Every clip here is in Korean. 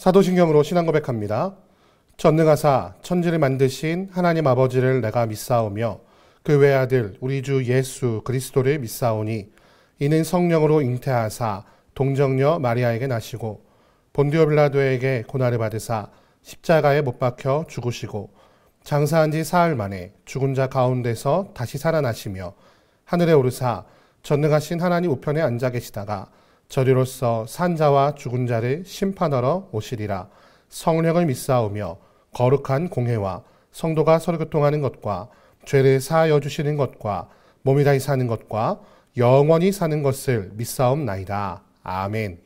사도신경으로 신앙 고백합니다. 전능하사 천지를 만드신 하나님 아버지를 내가 믿사오며 그 외아들 우리 주 예수 그리스도를 믿사오니 이는 성령으로 잉태하사 동정녀 마리아에게 나시고 본디오 빌라도에게 고난을 받으사 십자가에 못 박혀 죽으시고 장사한 지 사흘 만에 죽은 자 가운데서 다시 살아나시며 하늘에 오르사 전능하신 하나님 우편에 앉아 계시다가 저리로서 산 자와 죽은 자를 심판하러 오시리라. 성령을 믿사오며 거룩한 공회와 성도가 서로 교통하는 것과 죄를 사하여 주시는 것과 몸이 다시 사는 것과 영원히 사는 것을 믿사옵나이다. 아멘.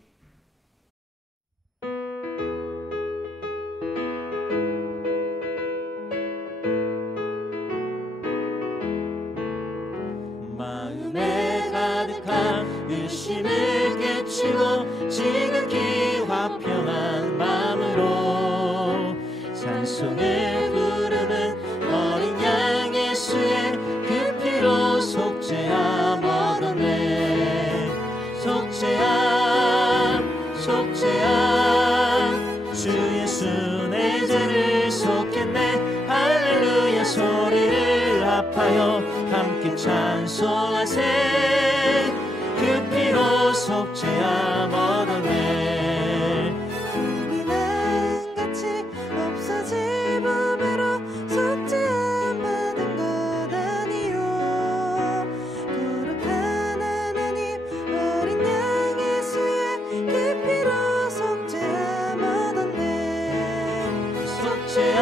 마음에 가득한 의심을 깨치고 지극히 화평한 마음으로 찬송을 부르는 어린 양 예수의 그 피로 속죄함 얻었네. 속죄함 속죄함 주 예수 내 죄를 속했네. 할렐루야 소리를 합하여 함께 찬송하세. 그 피로 속죄함 얻었네. 우리는 같이 없어질 법으로 속죄함 받은 것 아니요. 거룩한 하나님 어린 양 예수의 그 피로 속죄함 얻었네. 속죄함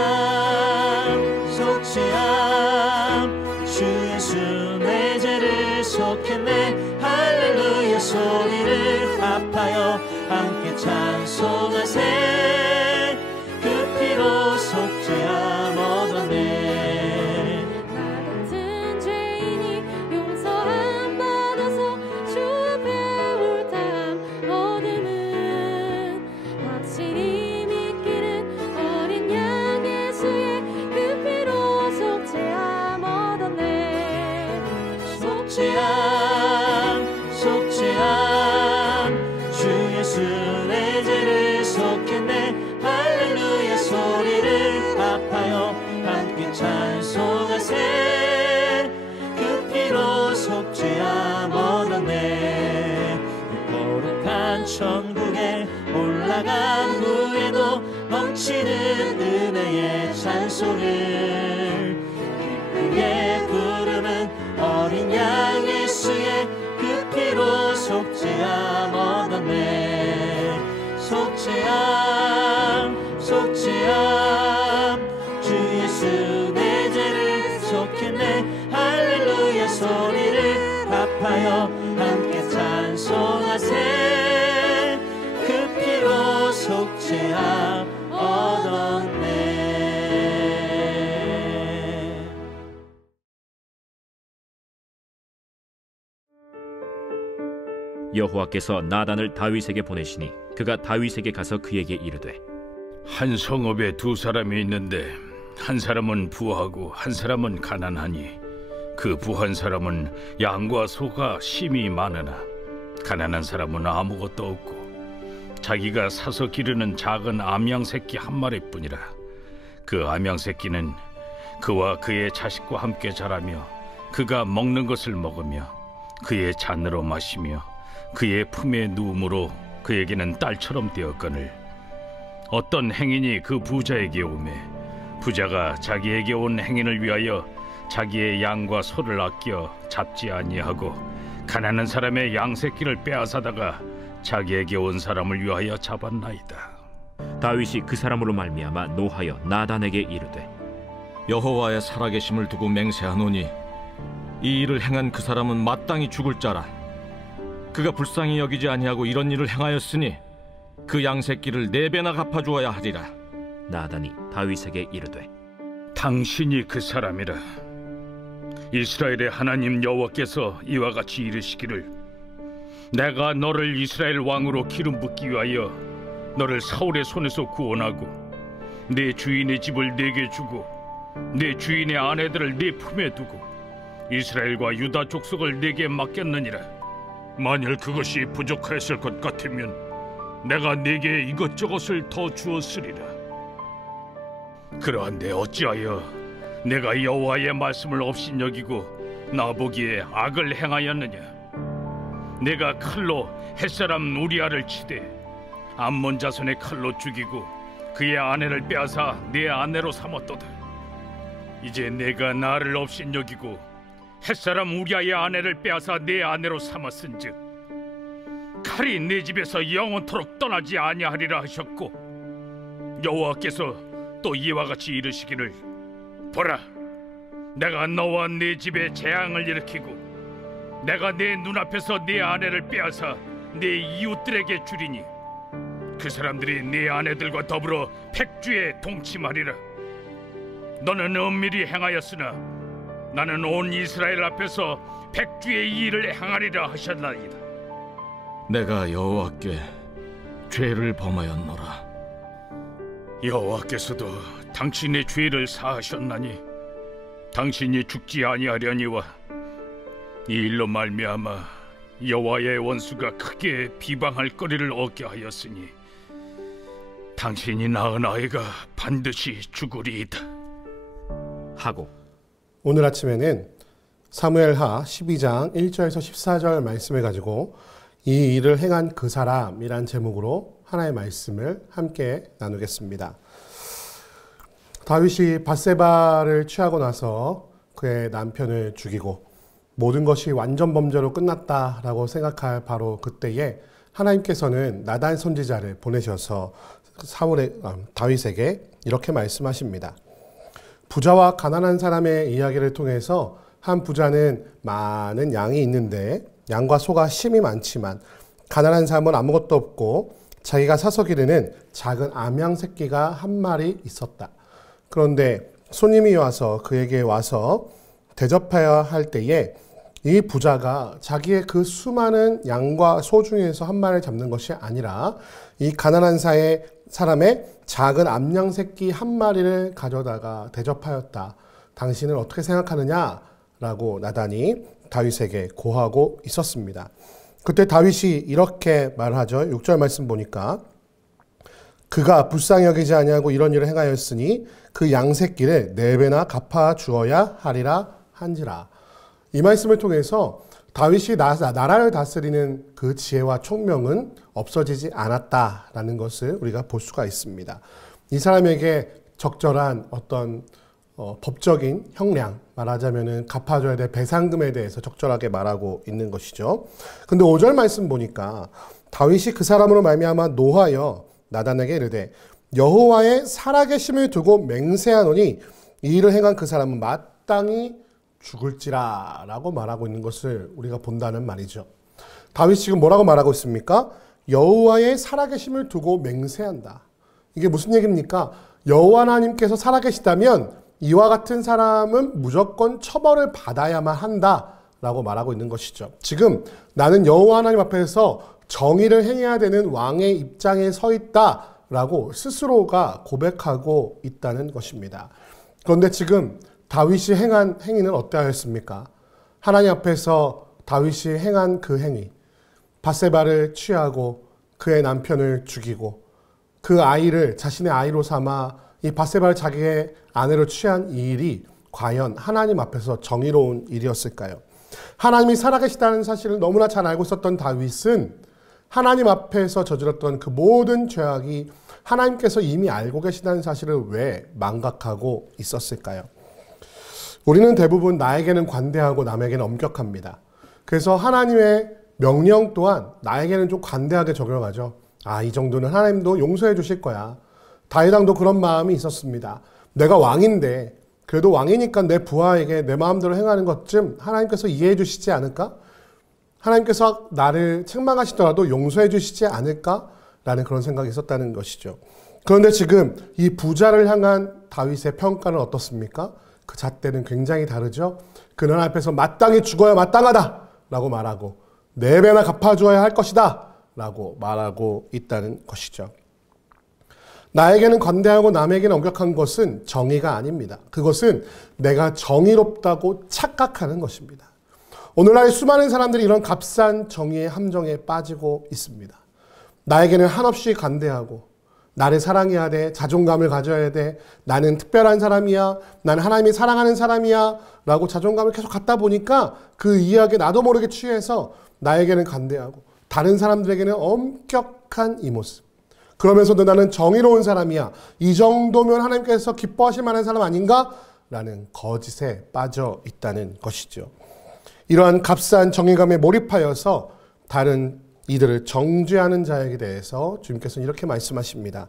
속죄함 주 예수 내 죄를 속했네. 할렐루야 소리를 합하여 함께 찬송하세. 그 피로 속죄함 얻었네. 나 같은 죄인이 용서함 받아서 주 앞에 옳다함 얻음은 확실히 믿기는 어린 양 예수의 그 피로 속죄함 얻었네. 속죄함 속죄함 주 예수 내 죄를 속했네. 할렐루야 소리를 합하여 함께 찬송하세. 그 피로 속죄함 얻었네. 거룩한 천국에 올라간 후에도 넘치는 은혜의 찬송을 기쁘게 부르는 어린 양 예수의 그 피로 속죄함 얻었네. 속죄함 속죄함 주 예수 내 죄를 속했네. 할렐루야 소리를 합하여 함께 찬송하세. 그 피로 속죄함 얻었네. 여호와께서 나단을 다윗에게 보내시니 그가 다윗에게 가서 그에게 이르되 한 성읍에 두 사람이 있는데 한 사람은 부하고 한 사람은 가난하니 그 부한 사람은 양과 소가 심히 많으나 가난한 사람은 아무것도 없고 자기가 사서 기르는 작은 암양 새끼 한 마리뿐이라. 그 암양 새끼는 그와 그의 자식과 함께 자라며 그가 먹는 것을 먹으며 그의 잔으로 마시며 그의 품에 누움으로 그에게는 딸처럼 되었거늘 어떤 행인이 그 부자에게 오매 부자가 자기에게 온 행인을 위하여 자기의 양과 소를 아껴 잡지 아니하고 가난한 사람의 양 새끼를 빼앗아다가 자기에게 온 사람을 위하여 잡았나이다. 다윗이 그 사람으로 말미암아 노하여 나단에게 이르되 여호와의 살아계심을 두고 맹세하노니 이 일을 행한 그 사람은 마땅히 죽을 자라. 그가 불쌍히 여기지 아니하고 이런 일을 행하였으니 그 양새끼를 4배나 갚아주어야 하리라. 나단이 다윗에게 이르되 당신이 그 사람이라. 이스라엘의 하나님 여호와께서 이와 같이 이르시기를 내가 너를 이스라엘 왕으로 기름 붓기 위하여 너를 사울의 손에서 구원하고 내 주인의 집을 내게 주고 내 주인의 아내들을 네 품에 두고 이스라엘과 유다 족속을 내게 맡겼느니라. 만일 그것이 부족하였을 것 같으면 내가 네게 이것저것을 더 주었으리라. 그러한데 어찌하여 내가 여호와의 말씀을 업신여기고 나보기에 악을 행하였느냐? 내가 칼로 햇사람 우리아를 치되 암몬 자손의 칼로 죽이고 그의 아내를 빼앗아 내 아내로 삼았도다. 이제 내가 나를 업신여기고 햇사람 우리아의 아내를 빼앗아 내 아내로 삼았은즉 칼이 내 집에서 영원토록 떠나지 아니하리라 하셨고, 여호와께서 또 이와 같이 이르시기를, 보라, 내가 너와 네 집에 재앙을 일으키고 내가 내 눈앞에서 네 아내를 빼앗아 네 이웃들에게 주리니 그 사람들이 네 아내들과 더불어 백주에 동침하리라. 너는 은밀히 행하였으나 나는 온 이스라엘 앞에서 백주의 이 일을 행하리라 하셨나이다. 내가 여호와께 죄를 범하였노라. 여호와께서도 당신의 죄를 사하셨나니 당신이 죽지 아니하려니와 이 일로 말미암아 여호와의 원수가 크게 비방할 거리를 얻게 하였으니 당신이 낳은 아이가 반드시 죽으리이다 하고 오늘 아침에는 사무엘하 12장 1절에서 14절 말씀을 가지고 이 일을 행한 그 사람이란 제목으로 하나의 말씀을 함께 나누겠습니다. 다윗이 밧세바를 취하고 나서 그의 남편을 죽이고 모든 것이 완전 범죄로 끝났다라고 생각할 바로 그때에 하나님께서는 나단 선지자를 보내셔서 다윗에게 이렇게 말씀하십니다. 부자와 가난한 사람의 이야기를 통해서 한 부자는 많은 양이 있는데 양과 소가 심이 많지만 가난한 사람은 아무것도 없고 자기가 사서 기르는 작은 암양 새끼가 한 마리 있었다. 그런데 손님이 와서 그에게 와서 대접해야 할 때에 이 부자가 자기의 그 수많은 양과 소 중에서 한 마리를 잡는 것이 아니라 이 가난한 사람의 작은 암양 새끼 한 마리를 가져다가 대접하였다. 당신은 어떻게 생각하느냐? 라고 나단이 다윗에게 고하고 있었습니다. 그때 다윗이 이렇게 말하죠. 6절 말씀 보니까 그가 불쌍히 여기지 아니하고 이런 일을 행하였으니 그 양새끼를 4배나 갚아 주어야 하리라 한지라. 이 말씀을 통해서 다윗이 나라를 다스리는 그 지혜와 총명은 없어지지 않았다라는 것을 우리가 볼 수가 있습니다. 이 사람에게 적절한 어떤 법적인 형량, 말하자면은 갚아줘야 될 배상금에 대해서 적절하게 말하고 있는 것이죠. 근데 5절 말씀 보니까 다윗이 그 사람으로 말미암아 노하여 나단에게 이르되 여호와의 살아계심을 두고 맹세하노니 이 일을 행한 그 사람은 마땅히 죽을지라 라고 말하고 있는 것을 우리가 본다는 말이죠. 다윗이 지금 뭐라고 말하고 있습니까? 여호와의 살아계심을 두고 맹세한다. 이게 무슨 얘기입니까? 여호와 하나님께서 살아계시다면 이와 같은 사람은 무조건 처벌을 받아야만 한다라고 말하고 있는 것이죠. 지금 나는 여호와 하나님 앞에서 정의를 행해야 되는 왕의 입장에 서 있다라고 스스로가 고백하고 있다는 것입니다. 그런데 지금 다윗이 행한 행위는 어떠하였습니까? 하나님 앞에서 다윗이 행한 그 행위, 밧세바를 취하고 그의 남편을 죽이고 그 아이를 자신의 아이로 삼아 이 밧세바를 자기의 아내로 취한 이 일이 과연 하나님 앞에서 정의로운 일이었을까요? 하나님이 살아계시다는 사실을 너무나 잘 알고 있었던 다윗은 하나님 앞에서 저질렀던 그 모든 죄악이 하나님께서 이미 알고 계시다는 사실을 왜 망각하고 있었을까요? 우리는 대부분 나에게는 관대하고 남에게는 엄격합니다. 그래서 하나님의 명령 또한 나에게는 좀 관대하게 적용하죠. 이 정도는 하나님도 용서해 주실 거야. 다윗 왕도 그런 마음이 있었습니다. 내가 왕인데 그래도 왕이니까 내 부하에게 내 마음대로 행하는 것쯤 하나님께서 이해해 주시지 않을까? 하나님께서 나를 책망하시더라도 용서해 주시지 않을까라는 그런 생각이 있었다는 것이죠. 그런데 지금 이 부자를 향한 다윗의 평가는 어떻습니까? 그 잣대는 굉장히 다르죠. 그는 앞에서 마땅히 죽어야 마땅하다라고 말하고 4배나 갚아주어야 할 것이다 라고 말하고 있다는 것이죠. 나에게는 관대하고 남에게는 엄격한 것은 정의가 아닙니다. 그것은 내가 정의롭다고 착각하는 것입니다. 오늘날 수많은 사람들이 이런 값싼 정의의 함정에 빠지고 있습니다. 나에게는 한없이 관대하고 나를 사랑해야 돼, 자존감을 가져야 돼, 나는 특별한 사람이야, 나는 하나님이 사랑하는 사람이야 라고 자존감을 계속 갖다 보니까 그 이야기에 나도 모르게 취해서 나에게는 관대하고 다른 사람들에게는 엄격한 이 모습. 그러면서도 나는 정의로운 사람이야, 이 정도면 하나님께서 기뻐하실 만한 사람 아닌가? 라는 거짓에 빠져 있다는 것이죠. 이러한 값싼 정의감에 몰입하여서 다른 이들을 정죄하는 자에게 대해서 주님께서는 이렇게 말씀하십니다.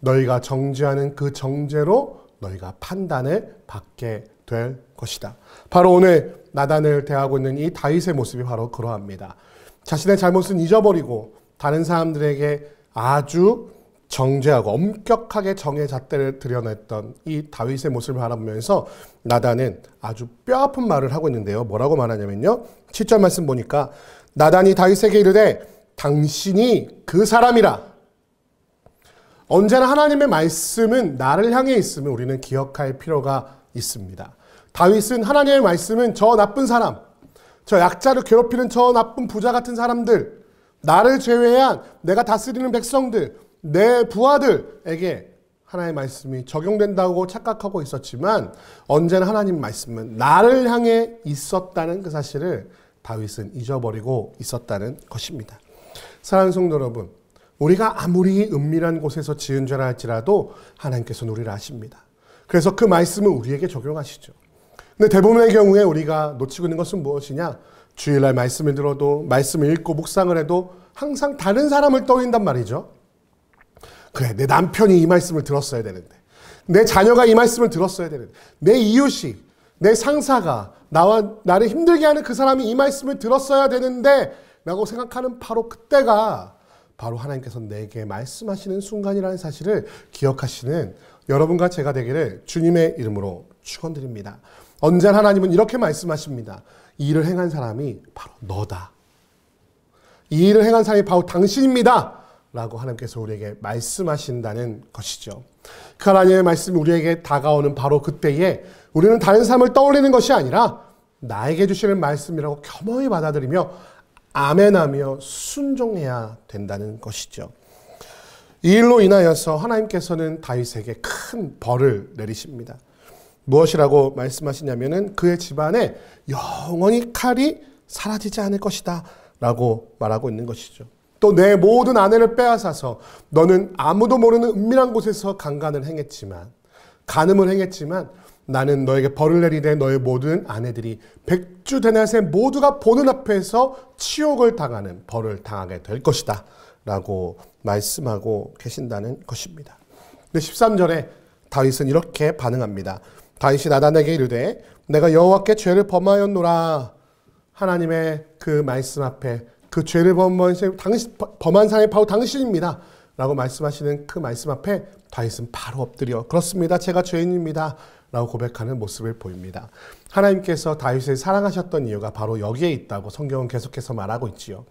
너희가 정죄하는 그 정죄로 너희가 판단을 받게 될 것이다. 바로 오늘 나단을 대하고 있는 이 다윗의 모습이 바로 그러합니다. 자신의 잘못은 잊어버리고 다른 사람들에게 아주 정죄하고 엄격하게 정의 잣대를 드러냈던 이 다윗의 모습을 바라보면서 나단은 아주 뼈아픈 말을 하고 있는데요. 뭐라고 말하냐면요. 7절 말씀 보니까 나단이 다윗에게 이르되 당신이 그 사람이라. 언제나 하나님의 말씀은 나를 향해 있음을 우리는 기억할 필요가 있습니다. 다윗은 하나님의 말씀은 저 나쁜 사람, 저 약자를 괴롭히는 저 나쁜 부자 같은 사람들, 나를 제외한 내가 다스리는 백성들, 내 부하들에게 하나님의 말씀이 적용된다고 착각하고 있었지만 언제나 하나님 말씀은 나를 향해 있었다는 그 사실을 다윗은 잊어버리고 있었다는 것입니다. 사랑하는 성도 여러분, 우리가 아무리 은밀한 곳에서 지은 죄라 할지라도 하나님께서는 우리를 아십니다. 그래서 그 말씀을 우리에게 적용하시죠. 근데 대부분의 경우에 우리가 놓치고 있는 것은 무엇이냐? 주일날 말씀을 들어도, 말씀을 읽고 묵상을 해도 항상 다른 사람을 떠올린단 말이죠. 그래, 내 남편이 이 말씀을 들었어야 되는데, 내 자녀가 이 말씀을 들었어야 되는데, 내 이웃이, 내 상사가, 나를 힘들게 하는 그 사람이 이 말씀을 들었어야 되는데 라고 생각하는 바로 그때가 바로 하나님께서 내게 말씀하시는 순간이라는 사실을 기억하시는 여러분과 제가 되기를 주님의 이름으로 축원드립니다. 언제나 하나님은 이렇게 말씀하십니다. 이 일을 행한 사람이 바로 너다. 이 일을 행한 사람이 바로 당신입니다. 라고 하나님께서 우리에게 말씀하신다는 것이죠. 그 하나님의 말씀이 우리에게 다가오는 바로 그때에 우리는 다른 사람을 떠올리는 것이 아니라 나에게 주시는 말씀이라고 겸허히 받아들이며 아멘하며 순종해야 된다는 것이죠. 이 일로 인하여서 하나님께서는 다윗에게 큰 벌을 내리십니다. 무엇이라고 말씀하시냐면은 그의 집안에 영원히 칼이 사라지지 않을 것이다 라고 말하고 있는 것이죠. 또 내 모든 아내를 빼앗아서 너는 아무도 모르는 은밀한 곳에서 간음을 행했지만 나는 너에게 벌을 내리되 너의 모든 아내들이 백주대낮에 모두가 보는 앞에서 치욕을 당하는 벌을 당하게 될 것이다 라고 말씀하고 계신다는 것입니다. 근데 13절에 다윗은 이렇게 반응합니다. 다윗이 나단에게 이르되 내가 여호와께 죄를 범하였노라. 하나님의 그 말씀 앞에 그 죄를 범한 사람이 바로 당신입니다 라고 말씀하시는 그 말씀 앞에 다윗은 바로 엎드려 그렇습니다. 제가 죄인입니다 라고 고백하는 모습을 보입니다. 하나님께서 다윗을 사랑하셨던 이유가 바로 여기에 있다고 성경은 계속해서 말하고 있지요.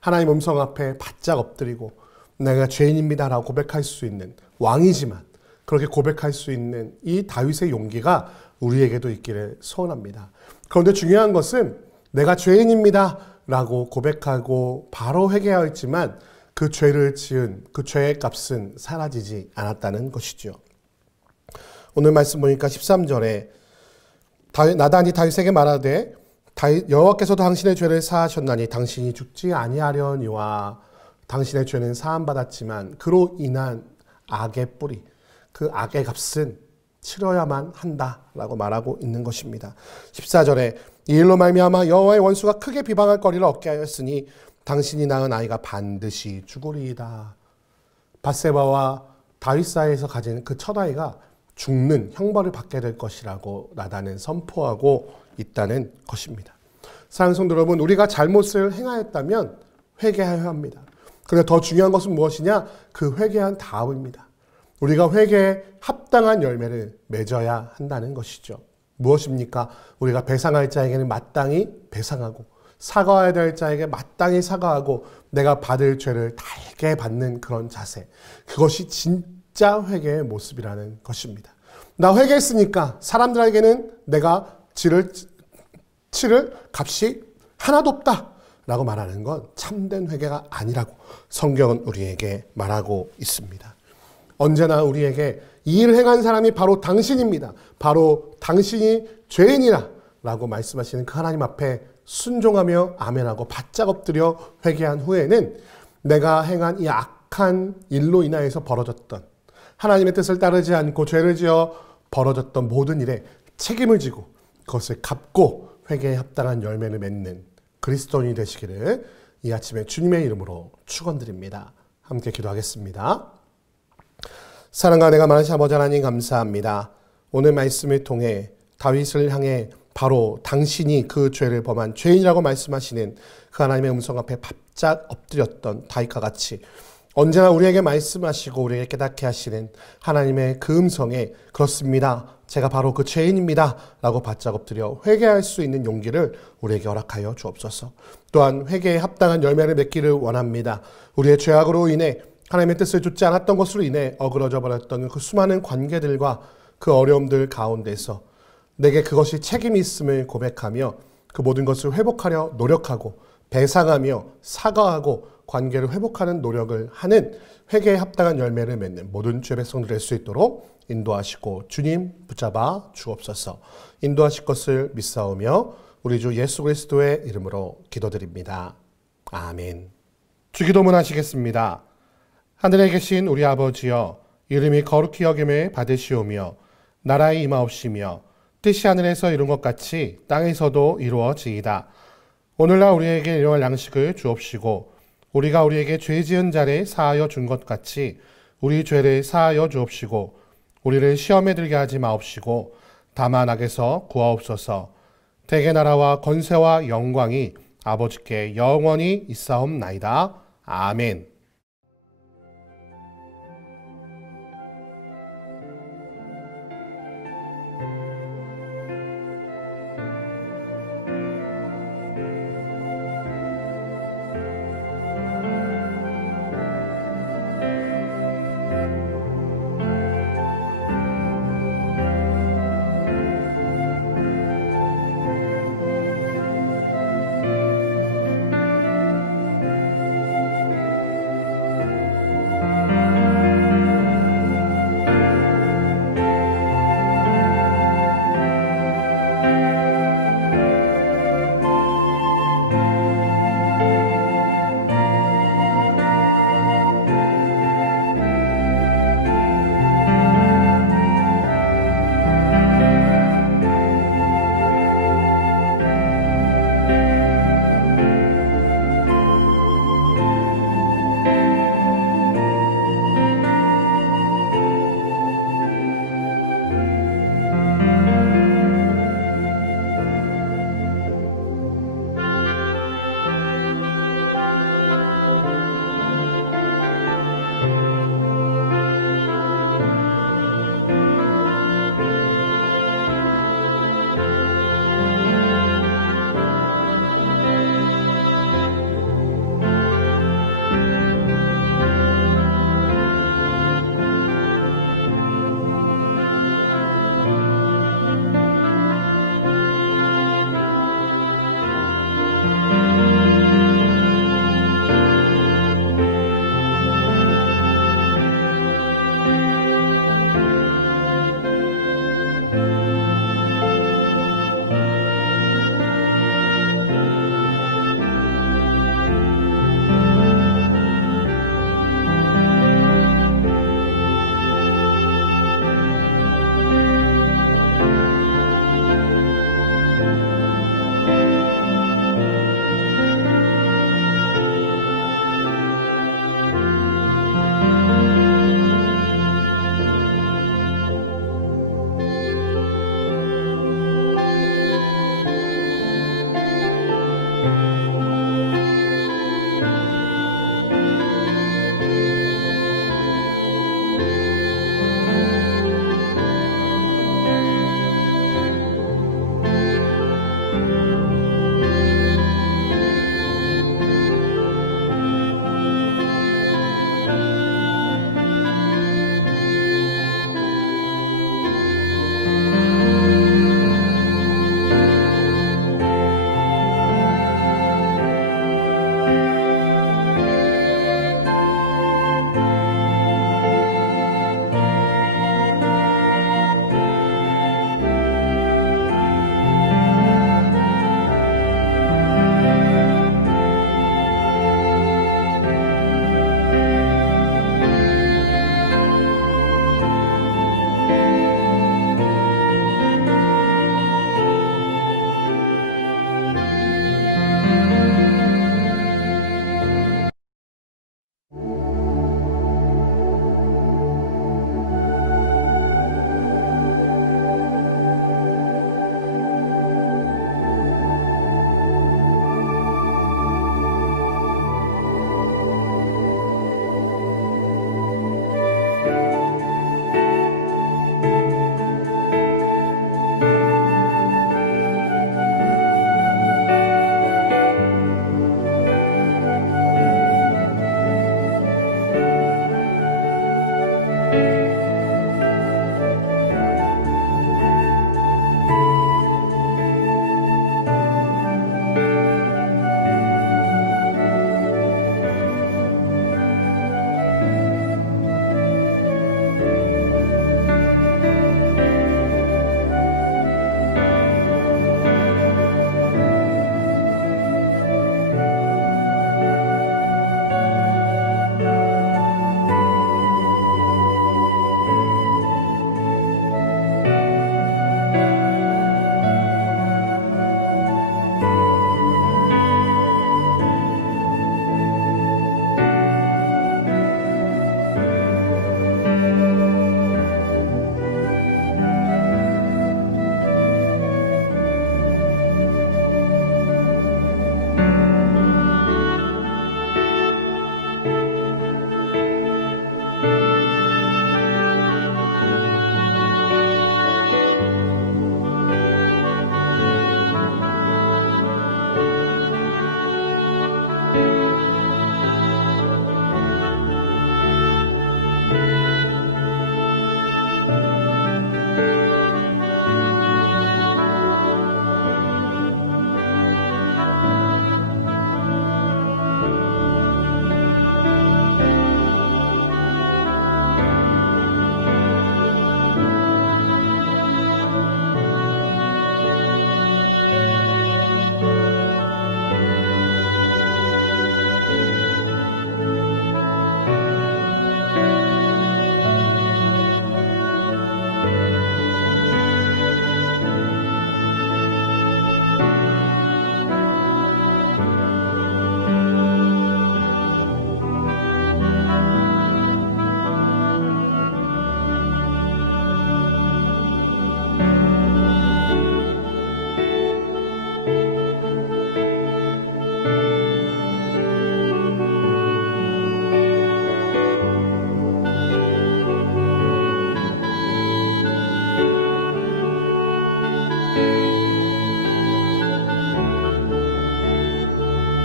하나님 음성 앞에 바짝 엎드리고 내가 죄인입니다 라고 고백할 수 있는 왕이지만 그렇게 고백할 수 있는 이 다윗의 용기가 우리에게도 있기를 소원합니다. 그런데 중요한 것은 내가 죄인입니다 라고 고백하고 바로 회개하였지만 그 죄를 지은 그 죄의 값은 사라지지 않았다는 것이죠. 오늘 말씀 보니까 13절에 나단이 다윗에게 말하되 여호와께서도 당신의 죄를 사하셨나니 당신이 죽지 아니하려니와 당신의 죄는 사함받았지만 그로 인한 악의 뿌리, 그 악의 값은 치러야만 한다라고 말하고 있는 것입니다. 14절에 이 일로 말미암아 여호와의 원수가 크게 비방할 거리를 얻게 하였으니 당신이 낳은 아이가 반드시 죽으리이다. 밧세바와 다윗 사이에서 가진 그 첫 아이가 죽는 형벌을 받게 될 것이라고 나단은 선포하고 있다는 것입니다. 사랑하는 성도 여러분, 우리가 잘못을 행하였다면 회개해야 합니다. 그런데 더 중요한 것은 무엇이냐? 그 회개한 다음입니다. 우리가 회개에 합당한 열매를 맺어야 한다는 것이죠. 무엇입니까? 우리가 배상할 자에게는 마땅히 배상하고 사과해야 될 자에게 마땅히 사과하고 내가 받을 죄를 달게 받는 그런 자세. 그것이 진짜 회개의 모습이라는 것입니다. 나 회개했으니까 사람들에게는 내가 치를 값이 하나도 없다 라고 말하는 건 참된 회개가 아니라고 성경은 우리에게 말하고 있습니다. 언제나 우리에게 이 일을 행한 사람이 바로 당신입니다. 바로 당신이 죄인이라 라고 말씀하시는 그 하나님 앞에 순종하며 아멘하고 바짝 엎드려 회개한 후에는 내가 행한 이 악한 일로 인하여서 벌어졌던, 하나님의 뜻을 따르지 않고 죄를 지어 벌어졌던 모든 일에 책임을 지고 그것을 갚고 회개에 합당한 열매를 맺는 그리스도인이 되시기를 이 아침에 주님의 이름으로 축원드립니다. 함께 기도하겠습니다. 사랑과 은혜가 많으신 아버지 하나님 감사합니다. 오늘 말씀을 통해 다윗을 향해 바로 당신이 그 죄를 범한 죄인이라고 말씀하시는 그 하나님의 음성 앞에 바짝 엎드렸던 다윗과 같이 언제나 우리에게 말씀하시고 우리에게 깨닫게 하시는 하나님의 그 음성에 그렇습니다, 제가 바로 그 죄인입니다 라고 바짝 엎드려 회개할 수 있는 용기를 우리에게 허락하여 주옵소서. 또한 회개에 합당한 열매를 맺기를 원합니다. 우리의 죄악으로 인해 하나님의 뜻을 좇지 않았던 것으로 인해 어그러져 버렸던 그 수많은 관계들과 그 어려움들 가운데서 내게 그것이 책임이 있음을 고백하며 그 모든 것을 회복하려 노력하고 배상하며 사과하고 관계를 회복하는 노력을 하는 회개에 합당한 열매를 맺는 모든 주의 백성들 될 수 있도록 인도하시고 주님 붙잡아 주옵소서. 인도하실 것을 믿사오며 우리 주 예수 그리스도의 이름으로 기도드립니다. 아멘. 주기도문 하시겠습니다. 하늘에 계신 우리 아버지여, 이름이 거룩히 여김을 받으시오며 나라의 임하옵시며 뜻이 하늘에서 이룬 것 같이 땅에서도 이루어지이다. 오늘날 우리에게 일용할 양식을 주옵시고 우리가 우리에게 죄 지은 자를 사하여 준 것 같이 우리 죄를 사하여 주옵시고 우리를 시험에 들게 하지 마옵시고 다만 악에서 구하옵소서. 대개 나라와 권세와 영광이 아버지께 영원히 있사옵나이다. 아멘.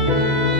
주